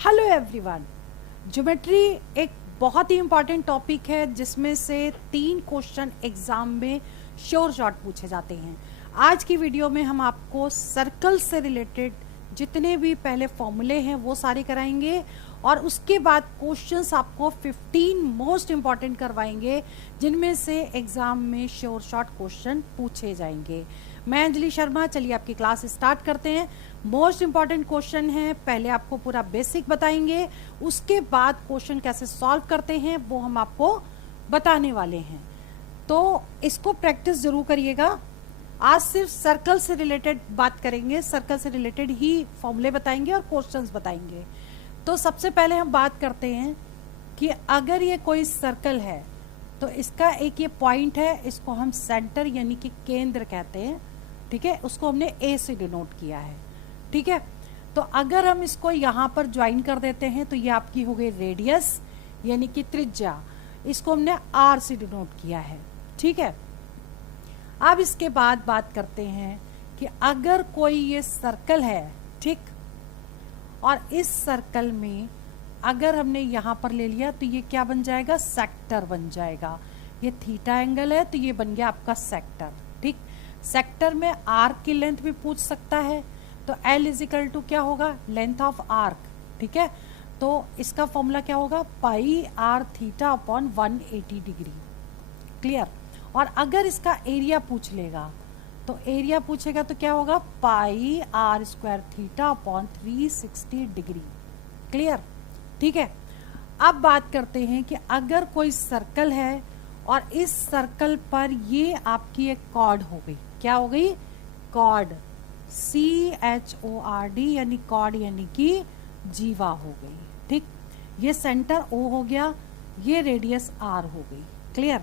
Hello everyone. Geometry एक बहुत ही important topic है जिसमें से 3 क्वेश्चन एग्जाम में श्योर शॉट पूछे जाते हैं। आज की वीडियो में हम आपको सर्कल से रिलेटेड जितने भी पहले फॉर्मूले हैं वो सारे कराएंगे और उसके बाद क्वेश्चंस आपको 15 मोस्ट इंपॉर्टेंट करवाएंगे जिनमें से एग्जाम में श्योर शॉट क्वेश्चन पूछे जाएंगे। मैं अंजलि शर्मा, चलिए आपकी क्लास स्टार्ट करते हैं। मोस्ट इंपॉर्टेंट क्वेश्चन है, पहले आपको पूरा बेसिक बताएंगे, उसके बाद क्वेश्चन कैसे सॉल्व करते हैं वो हम आपको बताने वाले हैं, तो इसको प्रैक्टिस जरूर करिएगा। आज सिर्फ सर्कल से रिलेटेड बात करेंगे, सर्कल से रिलेटेड ही फॉर्मूले बताएंगे और क्वेश्चंस बताएंगे। तो सबसे पहले हम बात करते हैं कि अगर ये कोई सर्कल है तो इसका एक ये पॉइंट है, इसको हम सेंटर यानी कि केंद्र कहते हैं, ठीक है, उसको हमने ए से डिनोट किया है, ठीक है। तो अगर हम इसको यहाँ पर ज्वाइन कर देते हैं तो ये आपकी हो गई रेडियस यानी कि त्रिज्या, इसको हमने आर से डिनोट किया है, ठीक है। अब इसके बाद बात करते हैं कि अगर कोई ये सर्कल है, ठीक, और इस सर्कल में अगर हमने यहाँ पर ले लिया तो ये क्या बन जाएगा, सेक्टर बन जाएगा। ये थीटा एंगल है तो ये बन गया आपका सेक्टर, ठीक। सेक्टर में आर्क की लेंथ भी पूछ सकता है, तो L इजिकल टू क्या होगा, लेंथ ऑफ आर्क, ठीक है। तो इसका फॉर्मूला क्या होगा, pi R theta upon 180 degree, clear. और अगर इसका एरिया पूछ लेगा तो एरिया पूछेगा तो क्या होगा, pi R square theta upon 360 degree, clear, ठीक है। अब बात करते हैं कि अगर कोई सर्कल है और इस सर्कल पर ये आपकी एक कॉर्ड हो गई, क्या हो गई, कॉर्ड, CHORD यानी कॉर्ड यानी कि जीवा हो गई, ठीक। ये सेंटर O हो गया, ये रेडियस R हो गई, क्लियर।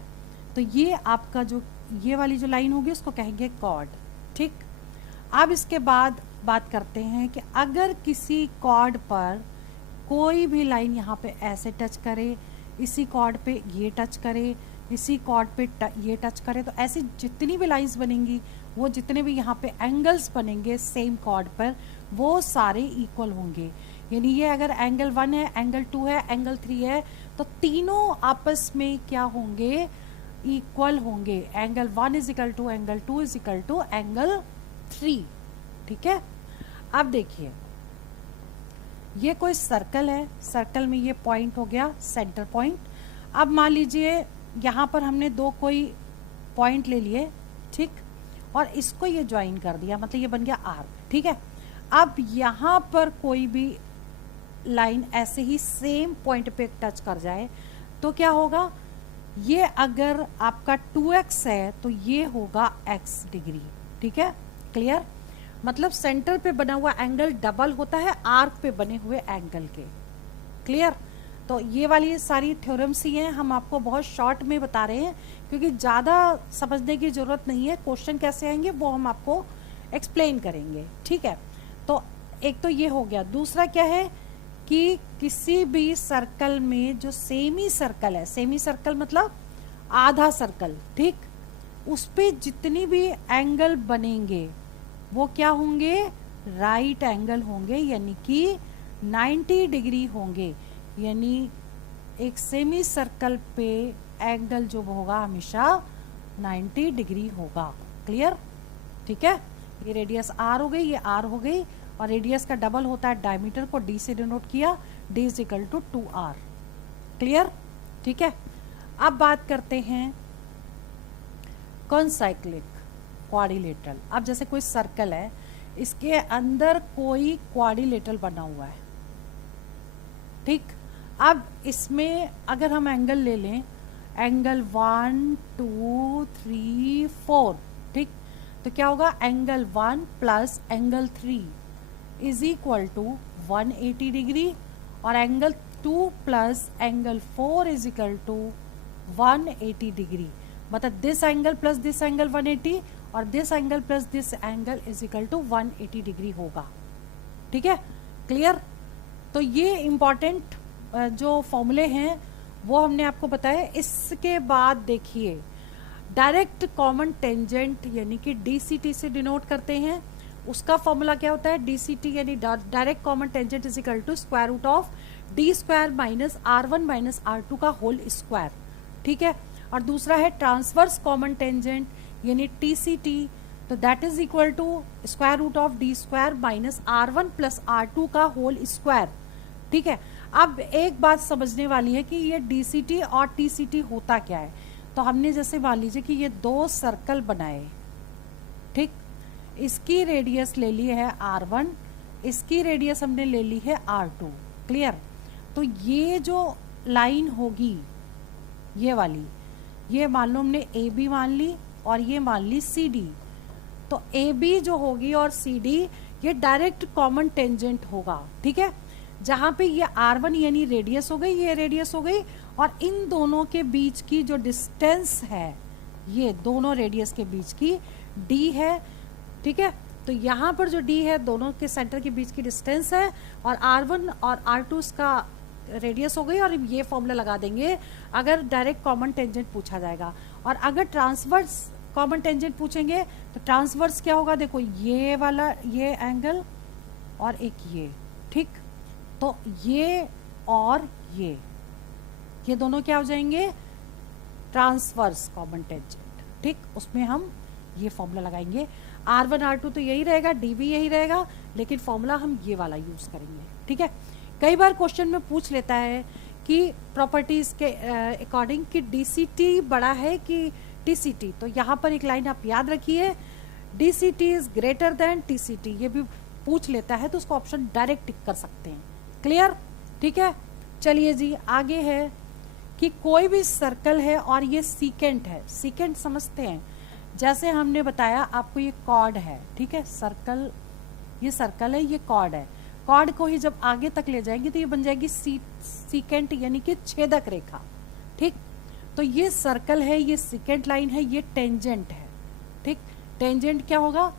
तो ये आपका जो ये वाली जो लाइन होगी उसको कहेंगे कॉर्ड, ठीक। अब इसके बाद बात करते हैं कि अगर किसी कॉर्ड पर कोई भी लाइन यहाँ पे ऐसे टच करे, इसी कॉर्ड पे ये टच करे, इसी कॉर्ड पे ये टच करे, तो ऐसी जितनी भी लाइंस बनेंगी, वो जितने भी यहाँ पे एंगल्स बनेंगे सेम कॉर्ड पर, वो सारे इक्वल होंगे। यानी ये अगर एंगल 1 है, एंगल 2 है, एंगल 3 है, तो तीनों आपस में क्या होंगे, इक्वल होंगे। Angle 1 is equal to angle 2 is equal to angle 3, ठीक है। अब देखिए ये कोई सर्कल है, सर्कल में ये पॉइंट हो गया सेंटर पॉइंट। अब मान लीजिए यहाँ पर हमने दो कोई पॉइंट ले लिए, ठीक, और इसको ये ज्वाइन कर दिया, मतलब ये बन गया आर्क, ठीक है। अब यहाँ पर कोई भी लाइन ऐसे ही सेम पॉइंट पे टच कर जाए तो क्या होगा, ये अगर आपका 2x है तो ये होगा x डिग्री, ठीक है, क्लियर। मतलब सेंटर पे बना हुआ एंगल डबल होता है आर्क पे बने हुए एंगल के, क्लियर। तो ये वाली सारी थ्योरम्स ही हैं, हम आपको बहुत शॉर्ट में बता रहे हैं क्योंकि ज़्यादा समझने की ज़रूरत नहीं है। क्वेश्चन कैसे आएंगे वो हम आपको एक्सप्लेन करेंगे, ठीक है। तो एक तो ये हो गया। दूसरा क्या है कि किसी भी सर्कल में जो सेमी सर्कल है, सेमी सर्कल मतलब आधा सर्कल, ठीक, उस पे जितनी भी एंगल बनेंगे वो क्या होंगे, राइट एंगल होंगे, यानी कि 90 डिग्री होंगे। यानी एक सेमी सर्कल पे एंगल जो होगा हमेशा 90 डिग्री होगा, क्लियर, ठीक है। ये रेडियस R हो गई, ये R हो गई, और रेडियस का डबल होता है डायमीटर को D से डिनोट किया, D is equal to 2R, clear, ठीक है। अब बात करते हैं कॉन्साइक्लिक क्वाड्रिलेटरल। अब जैसे कोई सर्कल है, इसके अंदर कोई क्वाड्रिलेटरल बना हुआ है, ठीक। अब इसमें अगर हम एंगल ले लें, एंगल 1 2 3 4, ठीक, तो क्या होगा, angle 1 plus angle 3 is equal to 180 degree, और angle 2 plus angle 4 is equal to 180 degree. मतलब this angle plus this angle 180 और this angle plus this angle is equal to 180 degree होगा, ठीक है, क्लियर। तो ये इंपॉर्टेंट जो फॉर्मूले हैं वो हमने आपको बताया। इसके बाद देखिए डायरेक्ट कॉमन टेंजेंट यानी कि DCT से डिनोट करते हैं, उसका फॉर्मूला क्या होता है, डी सी टी यानी direct common tangent is equal to square root of D square minus R1 minus R2 का होल स्क्वायर, ठीक है। और दूसरा है ट्रांसवर्स कॉमन टेंजेंट यानी टी सी टी, तो that is equal to square root of D square minus R1 plus R2 का whole square, ठीक है। अब एक बात समझने वाली है कि ये DCT और TCT होता क्या है। तो हमने जैसे मान लीजिए कि ये दो सर्कल बनाए, ठीक, इसकी रेडियस ले ली है R1, इसकी रेडियस हमने ले ली है R2, क्लियर। तो ये जो लाइन होगी ये वाली, ये मान लो हमने AB मान ली और ये मान ली CD, तो AB जो होगी और CD ये डायरेक्ट कॉमन टेंजेंट होगा, ठीक है। जहां पे ये R1 यानी रेडियस हो गई, ये रेडियस हो गई, और इन दोनों के बीच की जो डिस्टेंस है, ये दोनों रेडियस के बीच की D है, ठीक है। तो यहाँ पर जो D है दोनों के सेंटर के बीच की डिस्टेंस है, और R1 और R2 का रेडियस हो गई, और ये फॉर्मूला लगा देंगे अगर डायरेक्ट कॉमन टेंजेंट पूछा जाएगा। और अगर ट्रांसवर्स कॉमन टेंजेंट पूछेंगे तो ट्रांसवर्स क्या होगा, देखो ये वाला ये एंगल और एक ये, ठीक। तो ये और ये दोनों क्या हो जाएंगे, ट्रांसवर्स कॉमन टेंजेंट, ठीक। उसमें हम ये फॉर्मूला लगाएंगे, R1 R2 तो यही रहेगा, D भी यही रहेगा, लेकिन फॉर्मूला हम ये वाला यूज करेंगे, ठीक है। कई बार क्वेश्चन में पूछ लेता है कि प्रॉपर्टीज के अकॉर्डिंग कि DCT बड़ा है कि TCT, तो यहाँ पर एक लाइन आप याद रखिए, DCT is greater than TCT, ये भी पूछ लेता है तो उसको ऑप्शन डायरेक्ट टिक कर सकते हैं, क्लियर, ठीक है। चलिए जी आगे है कि कोई भी सर्कल है और ये सीकेंट है, सीकेंट समझते हैं, जैसे हमने बताया आपको ये कॉर्ड है, ठीक है, सर्कल, ये सर्कल है, ये कॉर्ड है, कॉर्ड को ही जब आगे तक ले जाएंगे तो ये बन जाएगी सीकेंट यानी कि छेदक रेखा, ठीक। तो ये सर्कल है, ये सीकेंट लाइन है, ये टेंजेंट है, ठीक। टेंजेंट क्या होगा,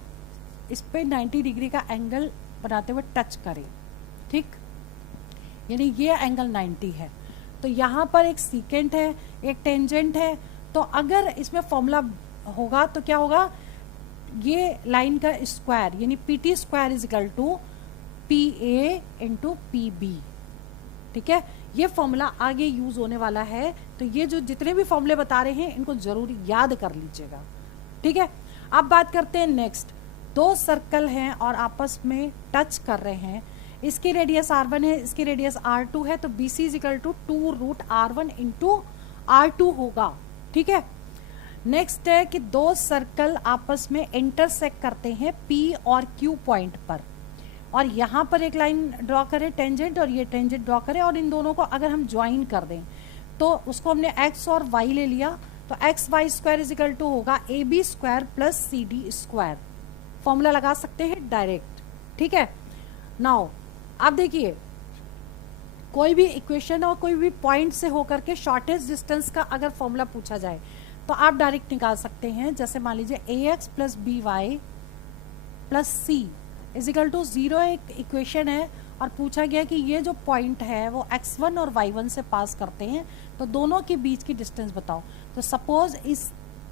इस पे 90 डिग्री का एंगल बनाते हुए टच करे, ठीक, यानी ये एंगल 90 है। तो यहाँ पर एक सीकेंट है, एक टेंजेंट है, तो अगर इसमें फॉर्मूला होगा तो क्या होगा, ये लाइन का स्क्वायर यानी PT square is equal to PA into PB, ठीक है। ये फॉर्मूला आगे यूज होने वाला है, तो ये जो जितने भी फॉर्मूले बता रहे हैं इनको जरूर याद कर लीजिएगा, ठीक है। अब बात करते हैं नेक्स्ट, दो सर्कल हैं और आपस में टच कर रहे हैं, इसकी रेडियस R1 है, इसकी रेडियस R2 है, तो BC is equal to 2 root R1 into R2 होगा, ठीक है। नेक्स्ट है कि दो सर्कल आपस में इंटरसेक्ट करते हैं P और Q पॉइंट पर, और यहाँ पर एक लाइन ड्रॉ करें टेंजेंट, और ये टेंजेंट ड्रॉ करें, और इन दोनों को अगर हम ज्वाइन कर दें तो उसको हमने x और y ले लिया, तो X Y square is equal to होगा AB square plus CD square, formula लगा सकते हैं डायरेक्ट, ठीक है। नाउ अब देखिए, कोई भी इक्वेशन और कोई भी पॉइंट से होकर के शॉर्टेस्ट डिस्टेंस का अगर फॉर्मूला पूछा जाए तो आप डायरेक्ट निकाल सकते हैं। जैसे मान लीजिए AX plus BY plus C is equal to 0 एक इक्वेशन है, और पूछा गया कि ये जो पॉइंट है वो x1 और y1 से पास करते हैं, तो दोनों के बीच की डिस्टेंस बताओ। तो सपोज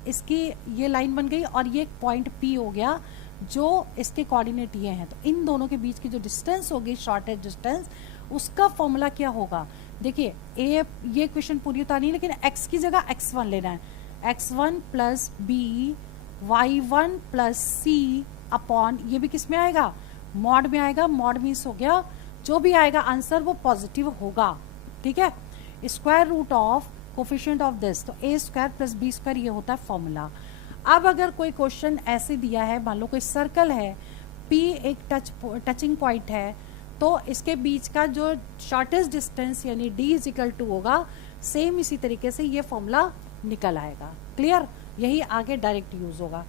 इसकी ये लाइन बन गई और ये पॉइंट P हो गया, जो इसके कोऑर्डिनेट ये हैं, तो इन दोनों के बीच की जो डिस्टेंस होगी शॉर्टेस्ट डिस्टेंस, उसका फॉर्मूला क्या होगा। देखिए ये इक्वेशन पूरी उतारनी है, लेकिन x की जगह x1 लेना है, x1 plus B y1 plus C upon, ये भी किस में आएगा, मॉड में आएगा, मॉड मीन्स हो गया जो भी आएगा आंसर वो पॉजिटिव होगा, ठीक है। Square root of coefficient of this, तो A square plus B square, ये होता है फॉर्मूला। अब अगर कोई क्वेश्चन ऐसे दिया है, मान लो कोई सर्कल है, P एक टचिंग पॉइंट है, तो इसके बीच का जो शॉर्टेस्ट डिस्टेंस यानी D इज इक्वल टू होगा, सेम इसी तरीके से ये फॉर्मूला निकल आएगा, क्लियर, यही आगे डायरेक्ट यूज होगा।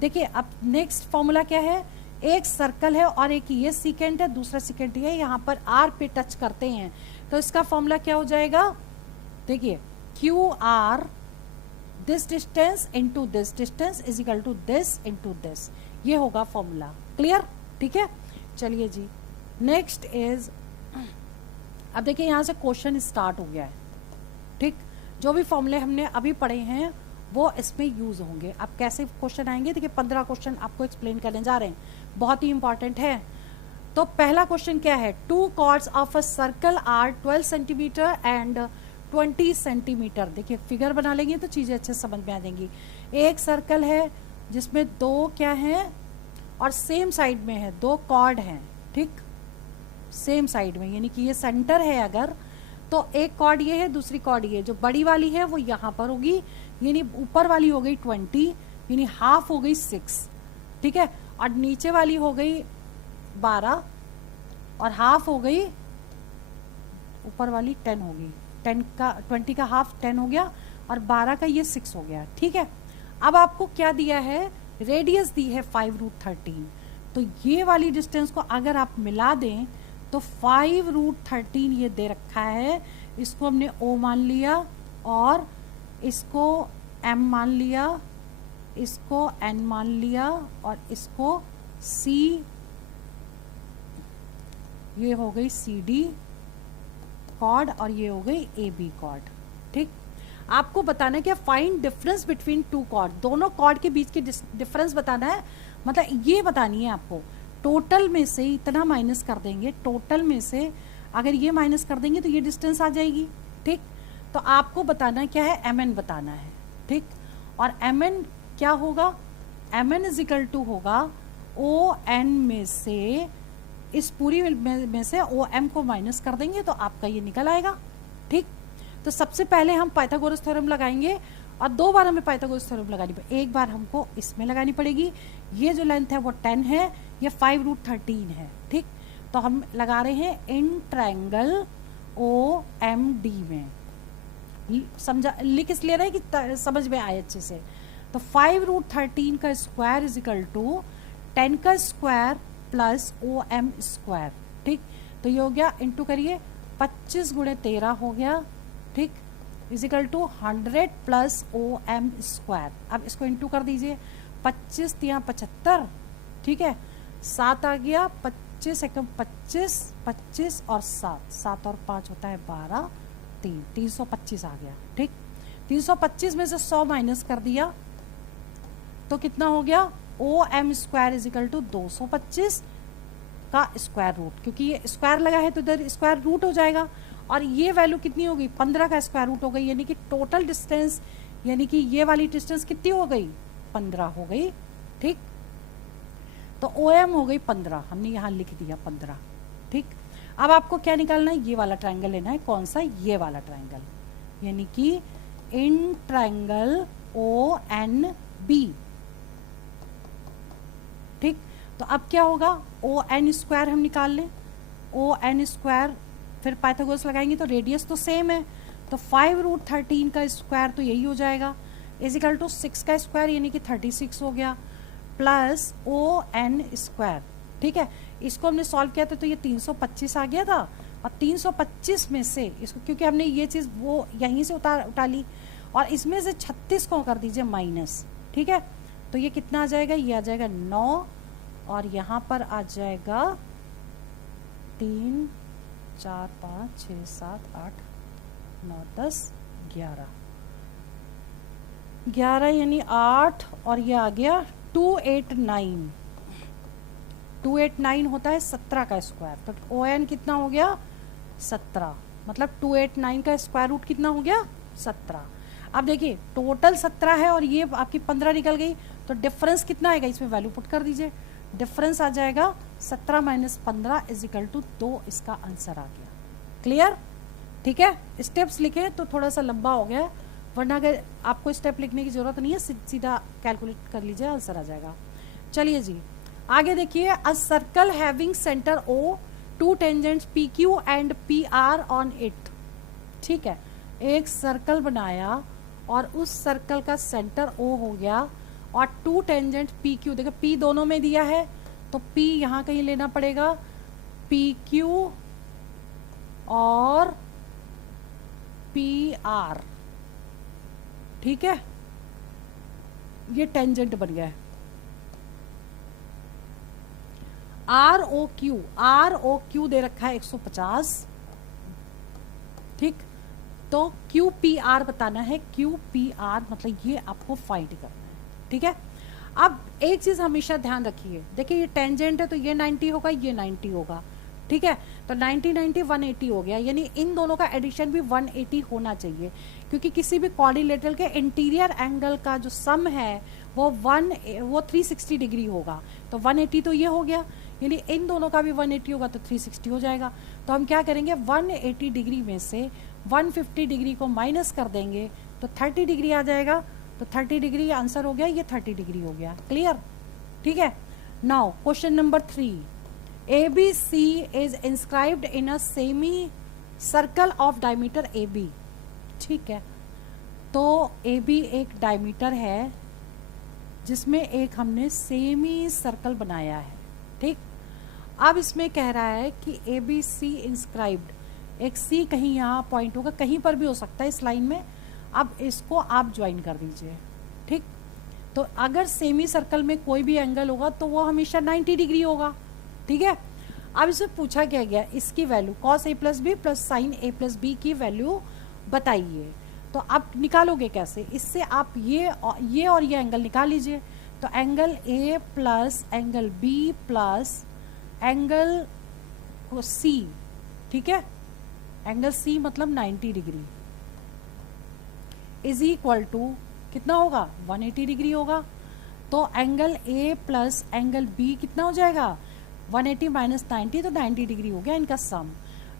देखिए अब नेक्स्ट फॉर्मूला क्या है, एक सर्कल है और एक ये सीकेंट है, दूसरा सीकेंट है, यहाँ पर R पे टच करते हैं, तो इसका फॉर्मूला क्या हो जाएगा, देखिए QR this distance into this distance is equal to this into this, ये होगा फॉर्मूला, क्लियर, ठीक है। चलिए जी नेक्स्ट इज, अब देखिए यहाँ से क्वेश्चन स्टार्ट हो गया है, ठीक। जो भी फॉर्मूले हमने अभी पढ़े हैं वो इसमें यूज होंगे। अब कैसे क्वेश्चन आएंगे, देखिए 15 क्वेश्चन आपको एक्सप्लेन करने जा रहे हैं, बहुत ही इंपॉर्टेंट है। तो पहला क्वेश्चन क्या है, 2 chords of a circle are 12 centimetre and 20 centimetre. देखिए फिगर बना लेंगे तो चीजें अच्छे समझ में आ जाएंगी। एक सर्कल है जिसमें 2 क्या है और सेम साइड में है, 2 कॉर्ड हैं, ठीक, सेम साइड में, यानी कि ये सेंटर है अगर, तो एक कॉर्ड ये है, दूसरी कॉर्ड ये, जो बड़ी वाली है वो यहाँ पर होगी, यानी ऊपर वाली हो गई 20, यानी हाफ हो गई 6, ठीक है, और नीचे वाली हो गई 12 और हाफ हो गई, ऊपर वाली 10 हो गई, 10 का 20 का हाफ 10 हो गया और 12 का ये 6 हो गया, ठीक है। अब आपको क्या दिया है, रेडियस दी है 5√13, तो ये वाली डिस्टेंस को अगर आप मिला दें तो 5√13 ये दे रखा है, इसको हमने O मान लिया और इसको M मान लिया, इसको N मान लिया और इसको C, ये हो गई CD कॉर्ड और ये हो गई AB कॉर्ड, ठीक। आपको बताना है कि फाइंड डिफरेंस बिटवीन 2 कॉर्ड, दोनों कॉर्ड के बीच की डिफरेंस बताना है, मतलब ये बतानी है आपको। टोटल में से इतना माइनस कर देंगे, टोटल में से अगर ये माइनस कर देंगे तो ये डिस्टेंस आ जाएगी, ठीक। तो आपको बताना क्या है, MN बताना है, ठीक। और MN क्या होगा, MN इज इक्वल टू होगा ON में से, इस पूरी में से OM को माइनस कर देंगे तो आपका ये निकल आएगा, ठीक। तो सबसे पहले हम पाइथागोरस थ्योरम लगाएंगे और 2 बार हमें पाइथागोरस थ्योरम लगानी पड़ेगी। एक बार हमको इसमें लगानी पड़ेगी, ये जो लेंथ है वो 10 है, ये 5√13 है, ठीक। तो हम लगा रहे हैं इन ट्रायंगल OMD में, समझा, लिख इसलिए रहे कि समझ में आए अच्छे से। तो 5√13 का स्क्वायर इज इक्वल टू 10 का स्क्वायर प्लस OM स्क्वायर, ठीक। तो ये हो गया, इंटू करिए, 25 गुणे 13 हो गया, ठीक, is equal to 100 plus OM square. अब इसको इंटू कर दीजिए, 25 × 75, ठीक है, 7 आ गया, 25 एकम 25, 25 और 7, 7 और 5 होता है 12, 325 आ गया, ठीक। 325 में से 100 माइनस कर दिया तो कितना हो गया, OM square is equal to 225 का स्क्वायर रूट, क्योंकि ये स्क्वायर लगा है तो इधर स्क्वायर रूट हो जाएगा, और ये वैल्यू कितनी हो गई, 15 का स्क्वायर रूट हो गई, यानी कि टोटल डिस्टेंस, यानी कि ये वाली डिस्टेंस कितनी हो गई, 15 हो गई, ठीक। तो OM हो गई 15, हमने यहाँ लिख दिया 15, ठीक। अब आपको क्या निकालना है, ये वाला ट्रायंगल लेना है, कौन सा, ये वाला ट्रायंगल, यानी कि इन ट्रायंगल ONB, ठीक। तो अब क्या होगा, ON स्क्वायर हम निकाल लें, ON स्क्वायर, फिर पाइथागोरस लगाएंगे तो रेडियस तो सेम है, तो 5√13 का स्क्वायर तो यही हो जाएगा, इज इक्वल टू 6 का स्क्वायर यानी कि 36 हो गया, प्लस ON स्क्वायर, ठीक है। इसको हमने सॉल्व किया था तो ये 325 आ गया था, और 325 में से इसको, क्योंकि हमने ये चीज़ वो यहीं से उठा ली, और इसमें से 36 को कर दीजिए माइनस, ठीक है। तो ये कितना आ जाएगा, ये आ जाएगा 9, और यहाँ पर आ जाएगा 3, 4, 5, 6, 7, 8, 9, 10, 11, 11 यानी 8, और ये आ गया 289, 289 होता है 17 का स्क्वायर, तो ON कितना हो गया, 17, मतलब 289 का स्क्वायर रूट कितना हो गया, 17। अब देखिए टोटल 17 है और ये आपकी 15 निकल गई, तो डिफरेंस कितना आएगा, इसमें वैल्यू पुट कर दीजिए, डिफरेंस आ जाएगा 17 माइनस 15 इज इक्वल टू 2, इसका आंसर आ गया। क्लियर, ठीक है। स्टेप्स लिखे तो थोड़ा सा लंबा हो गया, वरना अगर आपको स्टेप लिखने की जरूरत नहीं है, सीधा कैलकुलेट कर लीजिए, आंसर आ जाएगा। चलिए जी आगे देखिए, a circle having centre O, 2 tangents PQ and PR on it, ठीक है। एक सर्कल बनाया और उस सर्कल का सेंटर O हो गया, और 2 टेंजेंट PQ, देखो P दोनों में दिया है तो P यहाँ कहीं लेना पड़ेगा, PQ और PR, ठीक है, ये टेंजेंट बन गया है। ROQ दे रखा है 150, ठीक, तो क्यू पी आर बताना है, क्यू पी आर मतलब ये आपको फाइंड करना है, ठीक है। अब एक चीज हमेशा ध्यान रखिए, देखिए ये टेंजेंट है तो ये 90 होगा, ये 90 होगा, ठीक है। तो 90 90 180 हो गया, यानी इन दोनों का एडिशन भी 180 होना चाहिए, क्योंकि किसी भी क्वाड्रिलेटरल के इंटीरियर एंगल का जो सम है वो 360 डिग्री होगा। तो 180 तो ये हो गया, यानी इन दोनों का भी 180 होगा तो 360 हो जाएगा। तो हम क्या करेंगे, 180 डिग्री में से 150 डिग्री को माइनस कर देंगे तो 30 डिग्री आ जाएगा। तो 30 डिग्री आंसर हो गया, ये 30 डिग्री हो गया। क्लियर, ठीक है। Now question number 3, ABC is inscribed in a semi circle of diameter AB, ठीक है। तो AB एक डायमीटर है जिसमें एक हमने सेमी सर्कल बनाया है, ठीक। अब इसमें कह रहा है कि ABC इंस्क्राइब्ड, एक C कहीं यहाँ पॉइंट होगा, कहीं पर भी हो सकता है इस लाइन में। अब इसको आप ज्वाइन कर दीजिए, ठीक। तो अगर सेमी सर्कल में कोई भी एंगल होगा तो वो हमेशा 90 डिग्री होगा, ठीक है। अब इसमें पूछा क्या गया, इसकी value cos A plus B plus sine A plus B की वैल्यू बताइए। तो आप निकालोगे कैसे, इससे आप ये और ये एंगल निकाल लीजिए। तो angle A plus angle B plus angle C, ठीक है, एंगल C मतलब 90 डिग्री इज इक्वल टू कितना होगा, 180 डिग्री होगा। तो angle A plus angle B कितना हो जाएगा, 180 माइनस 90, तो 90 डिग्री हो गया इनका सम।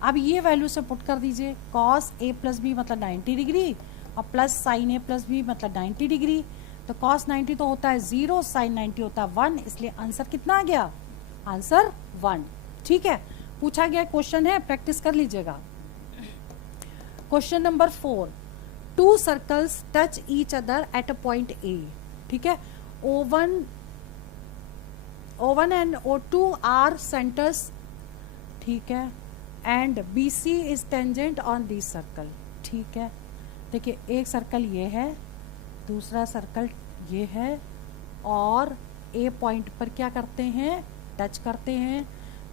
अब ये वैल्यू से पुट कर दीजिए, cos A प्लस बी मतलब 90 डिग्री और plus sine A plus B मतलब 90 डिग्री। तो cos 90 तो होता है 0, साइन 90 होता है 1, इसलिए आंसर कितना आ गया, आंसर 1, ठीक है। पूछा गया क्वेश्चन है, प्रैक्टिस कर लीजिएगा। Question number 4, 2 circles touch each other at a point A, ठीक है। O1 and O2 are centres, ठीक है, and BC is tangent on this circle, ठीक है। देखिए एक सर्कल ये है, दूसरा सर्कल ये है, और A पॉइंट पर क्या करते हैं, टच करते हैं।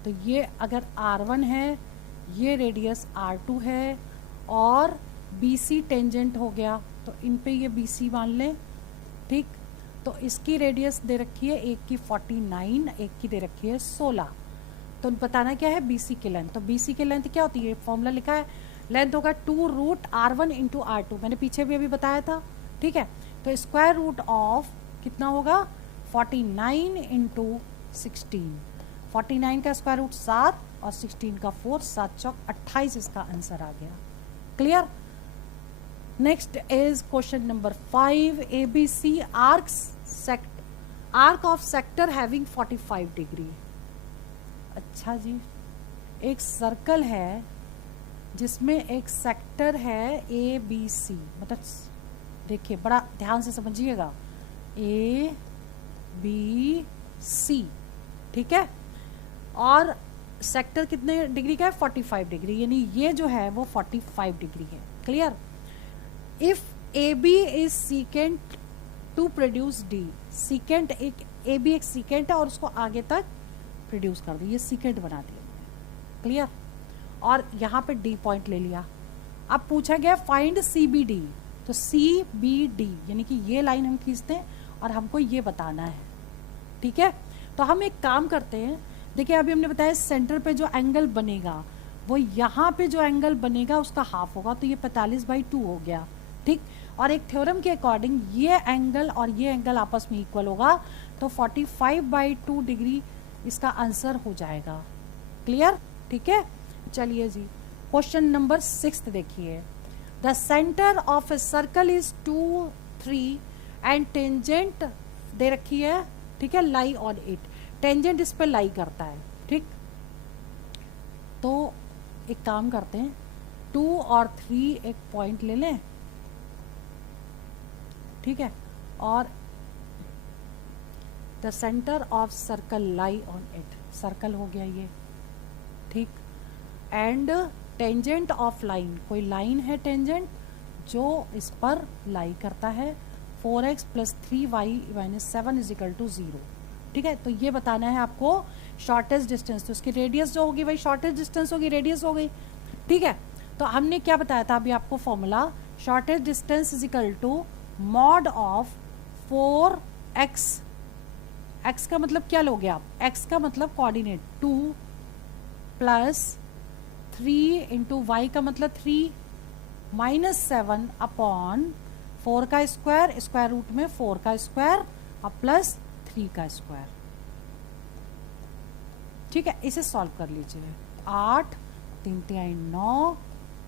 तो ये अगर R1 है, ये रेडियस R2 है, और BC टेंजेंट हो गया, तो इन पे ये BC मान लें, ठीक। तो इसकी रेडियस दे रखी है, एक की 49, एक की दे रखी है 16। तो बताना क्या है, BC की लेंथ। तो BC की लेंथ क्या होती है, फॉर्मूला लिखा है, लेंथ होगा 2√R1 इंटू R2, मैंने पीछे भी अभी बताया था, ठीक है। तो स्क्वायर रूट ऑफ कितना होगा, 49 इंटू 16, 49 का स्क्वायर रूट 7 और 16 का 4, 7 चौक 28, इसका आंसर आ गया। Clear. Next is question number 5, ABC arc of sector having 45 degree. अच्छा जी, एक सर्कल है जिसमें एक सेक्टर है ABC, मतलब देखिए बड़ा ध्यान से समझिएगा, ABC, ठीक है, और सेक्टर कितने डिग्री का है, 45 डिग्री, यानी ये जो है वो 45 डिग्री है। Clear. If AB is secant to produce D, secant एक AB एक सीकेंट है और उसको आगे तक प्रोड्यूस कर दो, ये सीकेंट बना दिया। क्लियर। और यहाँ पे D पॉइंट ले लिया। अब पूछा गया फाइंड CBD, तो CBD यानी कि ये लाइन हम खींचते हैं और हमको ये बताना है, ठीक है। तो हम एक काम करते हैं, देखिए अभी हमने बताया सेंटर पे जो एंगल बनेगा वो यहाँ पे जो एंगल बनेगा उसका हाफ होगा, तो ये 45/2 हो गया, ठीक। और एक थ्योरम के अकॉर्डिंग ये एंगल और ये एंगल आपस में इक्वल होगा, तो 45/2 डिग्री इसका आंसर हो जाएगा। क्लियर, ठीक है। चलिए जी, क्वेश्चन नंबर 6 देखिए, the center of a circle is 2, 3 and tangent दे रखी है, ठीक है, लाई ऑन इट, टेंजेंट इस पर लाई करता है, ठीक। तो एक काम करते हैं, 2 और 3 एक पॉइंट ले लें, ठीक है, और the center of circle lie on it, circle हो गया ये, ठीक। एंड टेंजेंट ऑफ लाइन, कोई लाइन है टेंजेंट जो इस पर लाई करता है, 4x + 3y - 7 = 0, ठीक है। तो ये बताना है आपको शॉर्टेस्ट डिस्टेंस, तो उसकी रेडियस जो होगी वही शॉर्टेस्ट डिस्टेंस होगी, रेडियस हो गई, ठीक है। तो हमने क्या बताया था अभी आपको formula, shortest distance is equal to mod of 4x, x का मतलब क्या लोगे आप, x का मतलब कोऑर्डिनेट 2 प्लस 3 इंटू वाई का मतलब 3 माइनस 7 अपॉन 4 का स्क्वायर, स्क्वायर रूट में 4 का स्क्वायर और प्लस 3 का स्क्वायर। ठीक है, इसे सॉल्व कर लीजिए। 8 3 3 9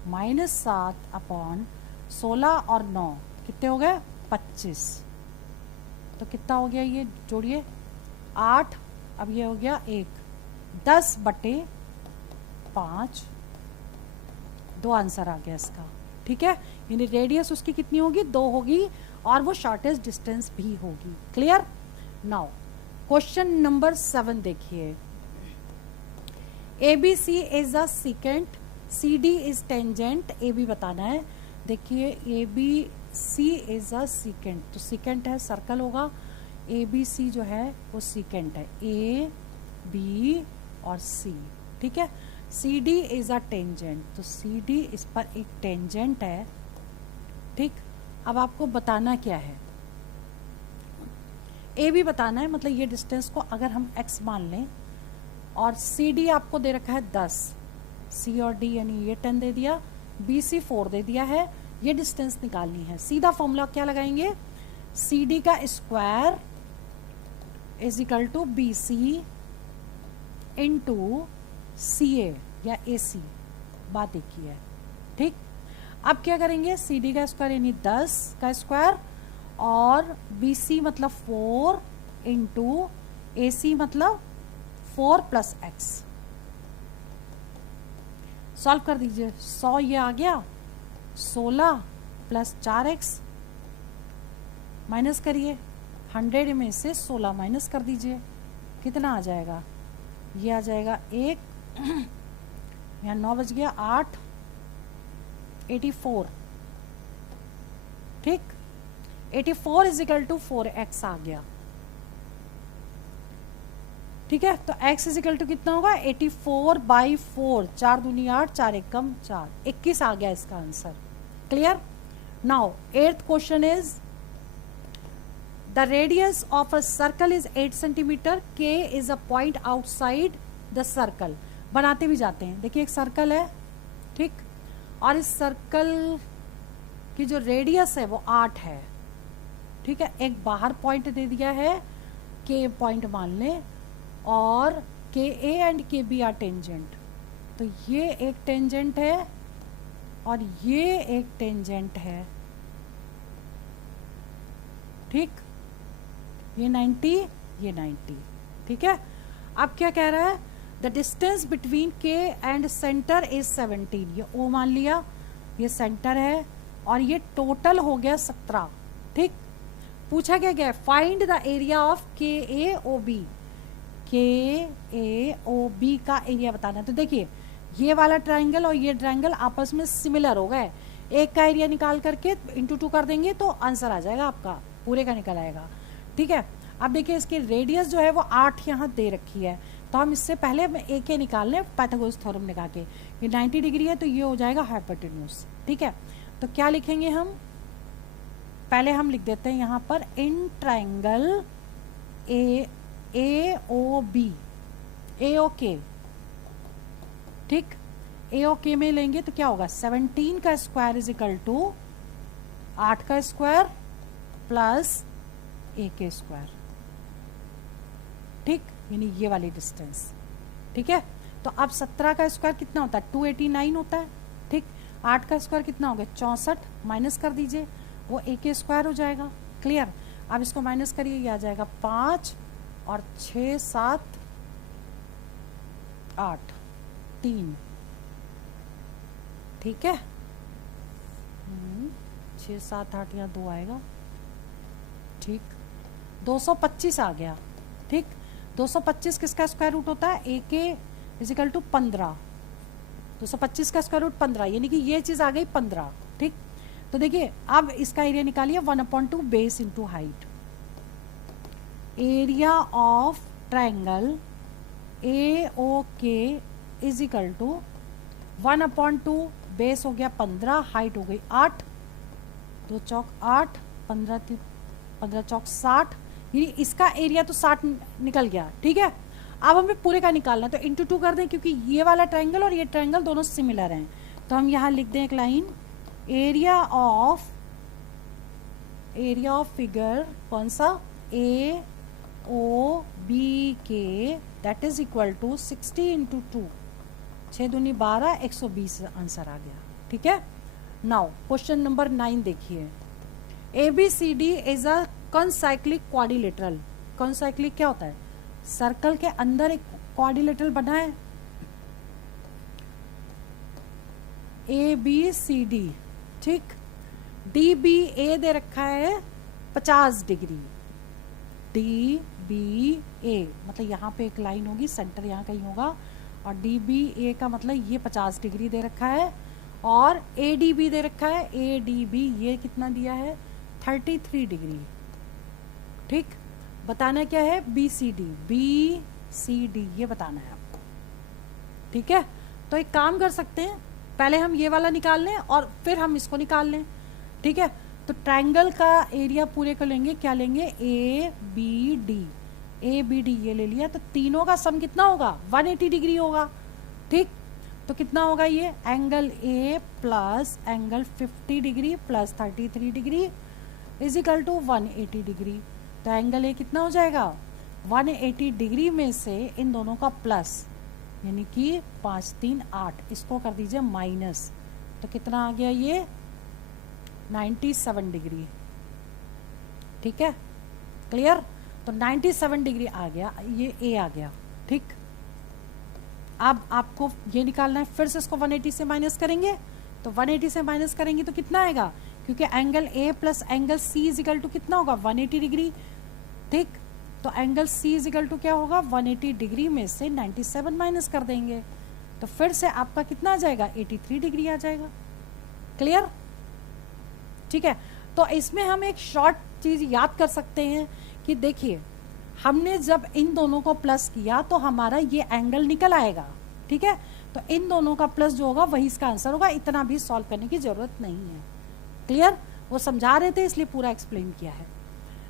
माइनस 7 अपॉन 16 और 9 कितने हो गए 25। तो कितना हो गया ये जोड़िए 8, अब ये हो गया 1, 10/5, 2 आंसर आ गया इसका। ठीक है, यानी रेडियस उसकी कितनी होगी 2 होगी और वो शॉर्टेस्ट डिस्टेंस भी होगी। क्लियर। नाउ क्वेश्चन नंबर 7 देखिए, ABC is a secant, CD is tangent, AB बताना है। देखिए ABC इज अ सीकेंट, तो सीकेंट है सर्कल होगा, ABC जो है वो सीकेंट है, A B और C। ठीक है, CD इज अ टेंजेंट, तो CD इस पर एक टेंजेंट है। ठीक, अब आपको बताना क्या है, AB बताना है, मतलब ये डिस्टेंस को अगर हम x मान लें और CD आपको दे रखा है 10, C और D यानी ये 10 दे दिया, BC 4 दे दिया है, ये डिस्टेंस निकालनी है। सीधा फॉर्मूला क्या लगाएंगे, CD का square is equal to BC into CA या AC, बात एक ही है। ठीक, अब क्या करेंगे, CD का स्क्वायर यानी 10 का स्क्वायर और BC मतलब 4 इंटू AC मतलब 4 प्लस x। सॉल्व कर दीजिए, 100 ये आ गया, 16 प्लस 4x माइनस करिए, 100 में से 16 माइनस कर दीजिए, कितना आ जाएगा, ये आ जाएगा 1, यहाँ 9 बज गया, 8 84। ठीक, 84 इज इक्वल टू 4x आ गया। ठीक है, तो x इज इक्वल टू कितना होगा 84/4, 4 दूनी 8, 4 एकम 4, 21 आ गया इसका answer. Clear. Now 8th question is the radius of a circle is 8 centimetre, k is a point outside the circle. बनाते भी जाते हैं, देखिए एक सर्कल है, ठीक, और इस सर्कल की जो रेडियस है वो 8 है। ठीक है, एक बाहर पॉइंट दे दिया है, k पॉइंट मान लें, और के ए एंड के बी आर टेंजेंट, तो ये एक टेंजेंट है और ये एक टेंजेंट है। ठीक, ये 90, ये 90। ठीक है, अब क्या कह रहा है, द डिस्टेंस बिटवीन के एंड सेंटर इज 17, ये ओ मान लिया, ये सेंटर है और ये टोटल हो गया 17। ठीक, पूछा क्या गया, फाइंड द एरिया ऑफ के ए ओ बी, के ए ओ बी का एरिया बताना है। तो देखिए ये वाला ट्राइंगल और ये ट्राइंगल आपस में सिमिलर हो गए, एक का एरिया निकाल करके इंटू 2 कर देंगे तो आंसर आ जाएगा आपका, पूरे का निकल आएगा। ठीक है, अब देखिए इसकी रेडियस जो है वो 8 यहाँ दे रखी है, तो हम इससे पहले एक के निकाल लें पाइथागोरस थ्योरम लगा के, ये 90 डिग्री है तो ये हो जाएगा हाइपोटेन्यूज। ठीक है, तो क्या लिखेंगे हम, पहले हम लिख देते हैं यहाँ पर in triangle A O B, A O के। ठीक, ए ओ के में लेंगे तो क्या होगा, 17 का स्क्वायर इज इक्वल टू 8 का स्क्वायर प्लस ए के स्क्वायर। ठीक, यानी ये वाली डिस्टेंस। ठीक है, तो अब 17 का स्क्वायर कितना होता है 289 होता है। ठीक, 8 का स्क्वायर कितना हो गया 64, माइनस कर दीजिए, वो ए के स्क्वायर हो जाएगा। क्लियर, अब इसको माइनस करिए, ये आ जाएगा 5 और 6 7 8 3। ठीक है, 6 7 8 यहाँ 2 आएगा। ठीक, 225 आ गया। ठीक, 225 किसका स्क्वायर रूट होता है, ए के इजिकल टू 15, 225 का स्क्वायर रूट 15, यानी कि ये चीज आ गई 15। ठीक, तो देखिए अब इसका एरिया निकालिए 1/2 base into height, area of triangle A O K is equal to 1/2 base हो गया 15, हाइट हो गई 8, 2 चौक 8, 15 चौक 60, यानी इसका एरिया तो 60 निकल गया। ठीक है, अब हमें पूरे का निकालना है, तो इंटू 2 कर दें, क्योंकि ये वाला ट्रायंगल और ये ट्रायंगल दोनों सिमिलर हैं। तो हम यहाँ लिख दें एक लाइन, एरिया ऑफ फिगर कौन सा, ए ओ बी के, that is equal to 60 into 2, 6 दूनी 12, 120 आंसर आ गया। ठीक है, नाउ क्वेश्चन नंबर 9 देखिए, ABCD is a concyclic quadrilateral. Concyclic क्या होता है, सर्कल के अंदर एक क्वाड्रिलेटरल बना है ABCD, ठीक, DBA दे रखा है 50 डिग्री, DBA मतलब यहाँ पे एक लाइन होगी, सेंटर यहाँ कहीं होगा, और DBA का मतलब ये 50 डिग्री दे रखा है, और ADB दे रखा है, ADB ये कितना दिया है 33 डिग्री। ठीक, बताना क्या है, BCD ये बताना है आपको। ठीक है, तो एक काम कर सकते हैं, पहले हम ये वाला निकाल लें और फिर हम इसको निकाल लें। ठीक है, तो ट्रायंगल का एरिया पूरे को लेंगे, क्या लेंगे, ABD ये ले लिया, तो तीनों का सम कितना होगा 180 डिग्री होगा। ठीक, तो कितना होगा ये, angle A plus angle 50 degree plus 33 degree is equal to 180 degree. तो एंगल A कितना हो जाएगा 180 डिग्री में से इन दोनों का प्लस, यानी कि 5 3 8, इसको कर दीजिए माइनस, तो कितना आ गया ये 97 डिग्री। ठीक है, क्लियर, तो 97 डिग्री आ गया, ये A आ गया। ठीक, अब आपको ये निकालना है, फिर से इसको 180 से माइनस करेंगे, तो 180 से माइनस करेंगे तो कितना आएगा, क्योंकि angle A plus angle C is equal to कितना होगा 180 डिग्री। ठीक, तो angle C is equal to क्या होगा 180 डिग्री में से 97 माइनस कर देंगे, तो फिर से आपका कितना आ जाएगा 83 डिग्री आ जाएगा। क्लियर, ठीक है, तो इसमें हम एक शॉर्ट चीज याद कर सकते हैं कि देखिए, हमने जब इन दोनों को प्लस किया तो हमारा ये एंगल निकल आएगा। ठीक है, तो इन दोनों का प्लस जो होगा वही इसका आंसर होगा, इतना भी सॉल्व करने की जरूरत नहीं है। क्लियर, वो समझा रहे थे इसलिए पूरा एक्सप्लेन किया है।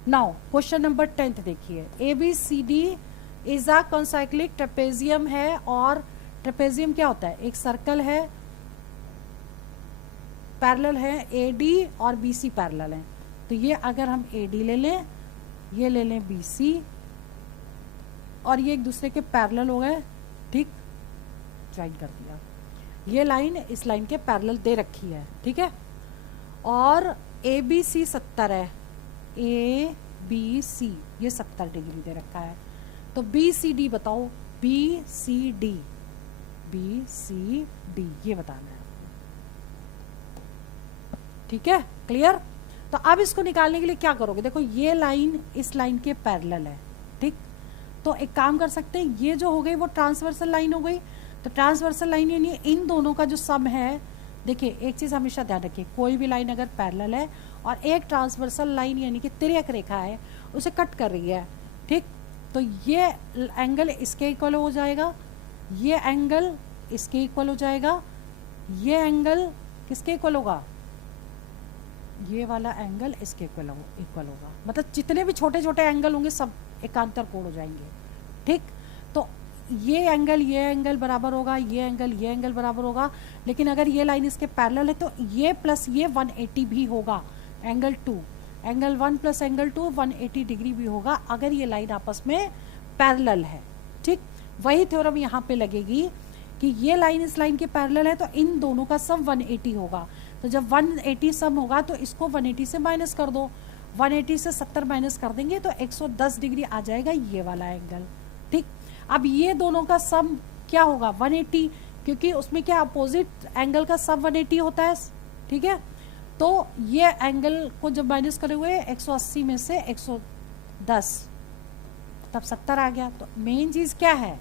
नाउ क्वेश्चन नंबर 10 देखिए, ABCD is a concyclic trapezium है, और ट्रेपेजियम क्या होता है, एक सर्कल है, पैरेलल है, AD और BC पैरेलल है, तो ये अगर हम AD ले लें, ये ले लें BC, और ये एक दूसरे के पैरेलल हो गए। ठीक, ज्वाइन कर दिया, ये लाइन इस लाइन के पैरेलल दे रखी है। ठीक है, और ABC 70 है, ABC ये 70 डिग्री दे रखा है, तो BCD बताओ, BCD ये बताना है। ठीक है, क्लियर, तो अब इसको निकालने के लिए क्या करोगे, देखो ये लाइन इस लाइन के पैरेलल है। ठीक, तो एक काम कर सकते हैं, ये जो हो गई वो ट्रांसवर्सल लाइन हो गई, तो ट्रांसवर्सल लाइन यानी इन दोनों का जो सम है, देखिए एक चीज हमेशा ध्यान रखिए, कोई भी लाइन अगर पैरेलल है और एक ट्रांसवर्सल लाइन यानी कि तिर्यक रेखा है उसे कट कर रही है, ठीक, तो ये एंगल इसके इक्वल हो जाएगा, ये एंगल इसके इक्वल हो जाएगा, ये एंगल किसके इक्वल होगा, ये वाला एंगल इसके इक्वल होगा, मतलब जितने भी छोटे छोटे एंगल होंगे सब एकांतर कोण हो जाएंगे। ठीक, तो ये एंगल बराबर होगा, ये एंगल बराबर होगा, लेकिन अगर ये लाइन इसके पैरेलल है तो ये प्लस ये 180 भी होगा, angle 2, angle 1 plus angle 2 180 degree भी होगा अगर ये लाइन आपस में पैरेलल है। ठीक, वही थ्योरम यहाँ पे लगेगी कि ये लाइन इस लाइन के पैरेलल है तो इन दोनों का सम 180 होगा, तो जब 180 सम होगा तो इसको 180 से माइनस कर दो, 180 से 70 माइनस कर देंगे तो 110 डिग्री आ जाएगा ये वाला एंगल। ठीक, अब ये दोनों का सम क्या होगा 180, क्योंकि उसमें क्या अपोजिट एंगल का सम 180 होता है। ठीक है, तो ये एंगल को जब माइनस करे हुए 180 में से 110 तब 70 आ गया। तो मेन चीज क्या है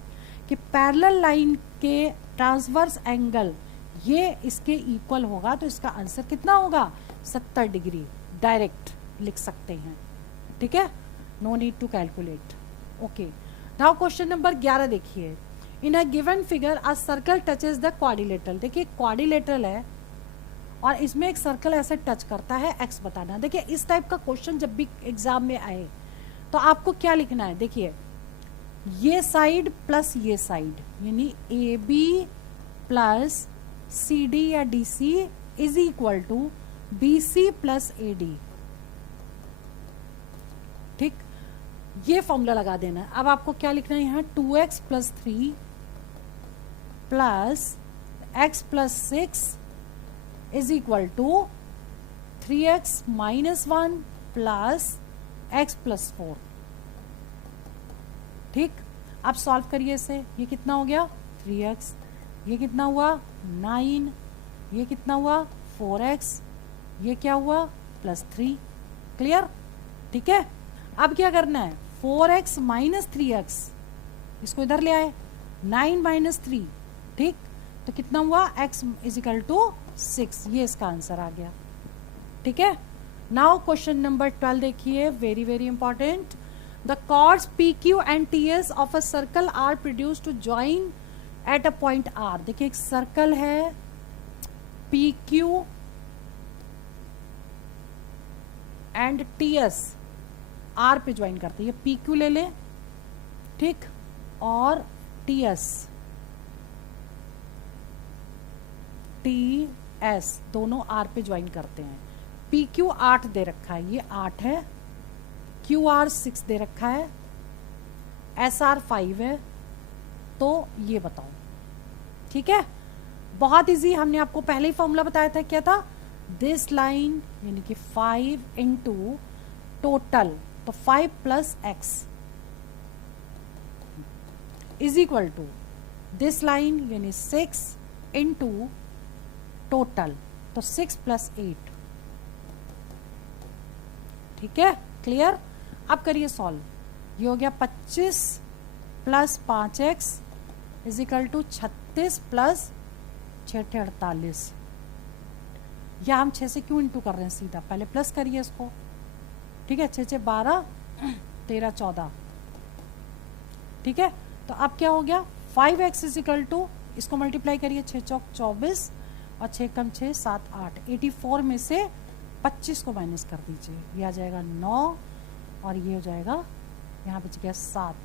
कि पैरेलल लाइन के ट्रांसवर्स एंगल ये इसके इक्वल होगा, तो इसका आंसर कितना होगा 70 डिग्री, डायरेक्ट लिख सकते हैं। ठीक है, no need to calculate. Okay, now question number 11 देखिए, in a given figure a circle touches the quadrilateral. देखिए क्वाड्रिलेटरल है और इसमें एक सर्कल ऐसे टच करता है, एक्स बताना। देखिए इस टाइप का क्वेश्चन जब भी एग्जाम में आए तो आपको क्या लिखना है, देखिए ये साइड प्लस ये साइड यानी A B plus C D या D C is equal to B C plus A D. ठीक, ये फॉर्मूला लगा देना है। अब आपको क्या लिखना है यहाँ, 2x plus 3 plus x plus 6 is equal to 3x minus 1 plus x plus 4। ठीक, अब सॉल्व करिए इसे। ये कितना हो गया 3x, ये कितना हुआ 9, ये कितना हुआ 4x, ये क्या हुआ प्लस 3। क्लियर? ठीक है, अब क्या करना है 4x माइनस 3x, इसको इधर ले आए 9 माइनस 3। ठीक, तो कितना हुआ x इज इक्वल टू 6, ये इसका आंसर आ गया। ठीक है, नाउ क्वेश्चन नंबर 12 देखिए, very very important. The chords PQ and TS of a circle are produced to join at a point R। देखिए एक सर्कल है PQ एंड TS R पे ज्वाइन करते हैं। ये PQ ले लें, ठीक, और TS दोनों R पे ज्वाइन करते हैं। PQ 8 दे रखा है, ये 8 है, QR 6 दे रखा है, SR 5 है, तो ये बताओ। ठीक है, बहुत इजी, हमने आपको पहले ही फॉर्मूला बताया था, क्या था, दिस लाइन यानी कि 5 इंटू टोटल, तो 5 plus X is equal to this line यानी 6 इंटू टोटल, तो 6 प्लस 8। ठीक है, क्लियर? अब करिए सॉल्व। ये हो गया 25 plus 5x is equal to 36 plus 6 48। या हम 6 से क्यों इंटू कर रहे हैं, सीधा पहले प्लस करिए इसको। ठीक है, 6 6 12 13 14। ठीक है, तो अब क्या हो गया 5x इज इक्वल टू, इसको मल्टीप्लाई करिए, 6 चौक 24 और 6 कम 6 7 8। 84 में से 25 को माइनस कर दीजिए, ये आ जाएगा 9 और ये हो जाएगा, यहाँ बच गया 7,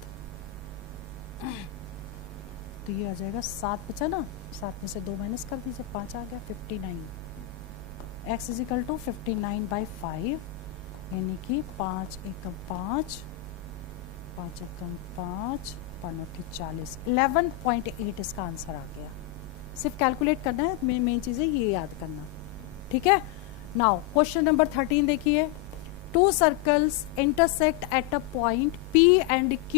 तो ये आ जाएगा 7 बचा ना, 7 में से 2 माइनस कर दीजिए, 5 आ गया 59। x is equal to 59 by 5 यानी कि 5 एकम 5, 5 एकम 5, 5 40, 11.8 इसका आंसर आ गया। सिर्फ कैलकुलेट करना है, मेन चीज़ है ये याद करना। ठीक है, नाउ क्वेश्चन नंबर 13 देखिए। Two circles intersect at a point P and Q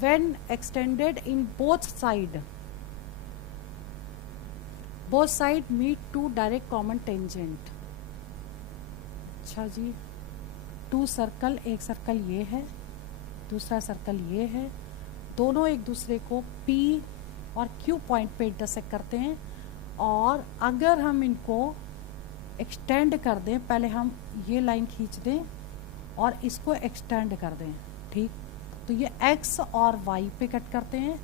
when extended in both side meet two direct common tangent। अच्छा जी, 2 सर्कल, एक सर्कल ये है, दूसरा सर्कल ये है, दोनों एक दूसरे को P और Q पॉइंट पे इंटरसेक्ट करते हैं। और अगर हम इनको एक्सटेंड कर दें, पहले हम ये लाइन खींच दें और इसको एक्सटेंड कर दें, ठीक, तो ये x और y पे कट करते हैं,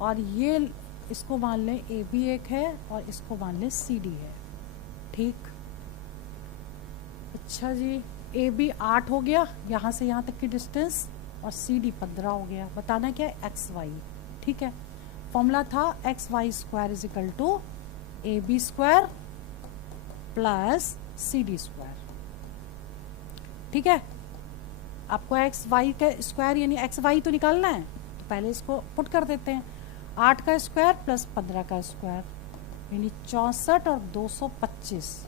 और ये इसको मान लें ए बी एक है और इसको मान लें सी डी है। ठीक, अच्छा जी, ए बी 8 हो गया यहाँ से यहाँ तक की डिस्टेंस, और सी डी 15 हो गया। बताना क्या है, एक्स वाई। ठीक है, फॉर्मूला था X Y square is equal to A B square plus C D square. ठीक है, आपको एक्स वाई का स्क्वायर यानी एक्स वाई तो निकालना है, तो पहले इसको पुट कर देते हैं। 8 का स्क्वायर प्लस 15 का स्क्वायर यानी 64 और 225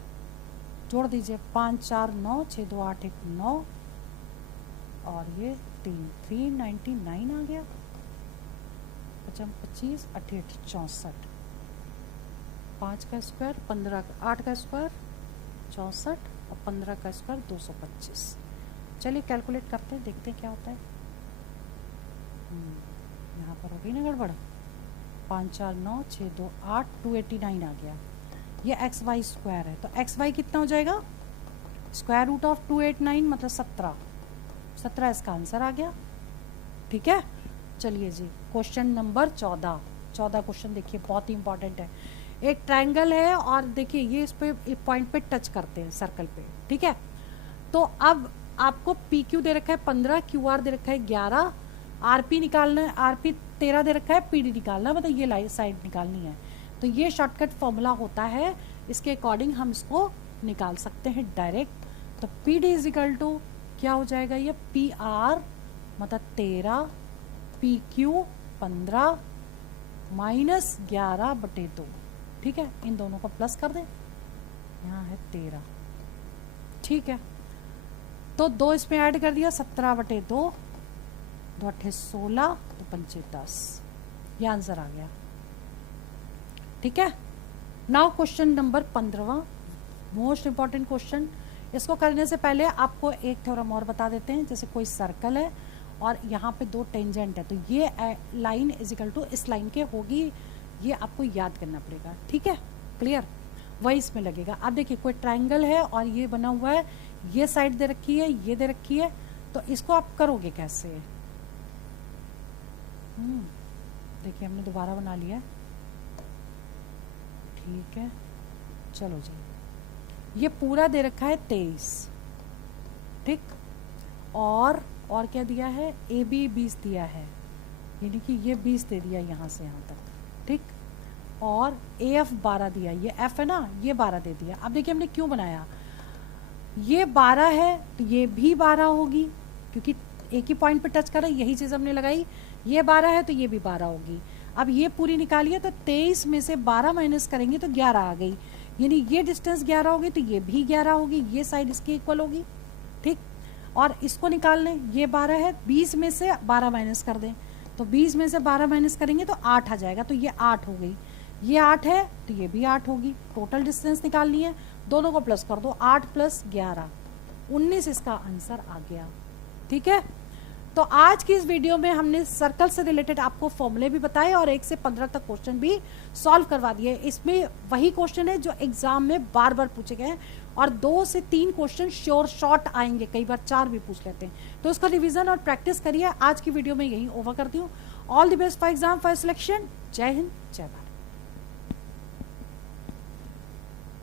जोड़ दीजिए, 5 4 9 6 2 8 1 9 और ये 399 आ गया। 25 28 64, 5 का स्क्वायर 15 का, 8 का स्क्वायर 64 और 15 का स्क्वायर 225। चलिए कैलकुलेट करते हैं, देखते हैं क्या होता है। यहाँ पर हो गई ना गड़बड़, 5 4 9 6 2 8 289 आ गया। ये एक्स वाई स्क्वायर है, तो एक्स वाई कितना हो जाएगा, स्क्वायर रूट ऑफ 289 मतलब 17 इसका आंसर आ गया। ठीक है, चलिए जी क्वेश्चन नंबर 14 क्वेश्चन देखिए, बहुत ही इंपॉर्टेंट है। एक ट्रायंगल है और देखिए ये इस पे पॉइंट पे टच करते हैं सर्कल पे, ठीक है। तो अब आपको पी क्यू दे रखा है 15, क्यू आर दे रखा है 11, आर पी निकालना है, आर पी 13 दे रखा है, पी डी निकालना है, मतलब ये साइड निकालनी है। तो ये शॉर्टकट फॉर्मूला होता है, इसके अकॉर्डिंग हम इसको निकाल सकते हैं डायरेक्ट। तो P D is equal to क्या हो जाएगा, ये पी आर मतलब 13, पी क्यू 15 माइनस 11/2, ठीक है। इन दोनों को प्लस कर दें, यहाँ है 13, ठीक है। तो 2 इसमें ऐड कर दिया, 17/2, 2 8 16, तो 5 10, ये आंसर आ गया, ठीक है। नाउ क्वेश्चन नंबर 15वां, मोस्ट इंपॉर्टेंट क्वेश्चन। इसको करने से पहले आपको एक थ्योरम और बता देते हैं। जैसे कोई सर्कल है और यहाँ पे 2 टेंजेंट है, तो ये लाइन इज इक्वल टू इस लाइन के होगी, ये आपको याद करना पड़ेगा, ठीक है, क्लियर। वही इसमें लगेगा। अब देखिए कोई ट्रायंगल है और ये बना हुआ है, ये साइड दे रखी है, ये दे रखी है, तो इसको आप करोगे कैसे? देखिए हमने दोबारा बना लिया, ठीक है। चलो जी, ये पूरा दे रखा है 23, ठीक। और क्या दिया है, ए बी 20 दिया है, यानी कि ये 20 दे दिया यहाँ से यहाँ तक, ठीक। और ए एफ 12 दिया, ये एफ है ना, ये 12 दे दिया। अब देखिए हमने क्यों बनाया, ये 12 है तो ये भी 12 होगी, क्योंकि एक ही पॉइंट पे टच कर रहा है, यही चीज़ हमने लगाई। ये 12 है तो ये भी 12 होगी। अब ये पूरी निकालिए तो 23 में से 12 माइनस करेंगे तो 11 आ गई, यानी ये डिस्टेंस 11 होगी तो ये भी 11 होगी, ये साइड इसकी इक्वल होगी, ठीक। और इसको निकाल लें, ये 12 है, 20 में से 12 माइनस कर दें, तो 20 में से 12 माइनस करेंगे तो 8 आ जाएगा, तो ये 8 हो गई। ये 8 है तो ये भी 8 होगी। टोटल डिस्टेंस निकालनी है, दोनों को प्लस कर दो, 8 + 11 19 इसका आंसर आ गया, ठीक है। तो आज की इस वीडियो में हमने सर्कल से रिलेटेड आपको फॉर्मूले भी बताए और 1 से 15 तक क्वेश्चन भी सॉल्व करवा दिए। इसमें वही क्वेश्चन है जो एग्जाम में बार बार पूछे गए हैं, और 2 से 3 क्वेश्चन श्योर शॉर्ट आएंगे, कई बार 4 भी पूछ लेते हैं। तो उसका रिवीजन और प्रैक्टिस करिए। आज की वीडियो में यही ओवर करती हूँ। All the best for exam, for selection. जय हिंद, जय भारत।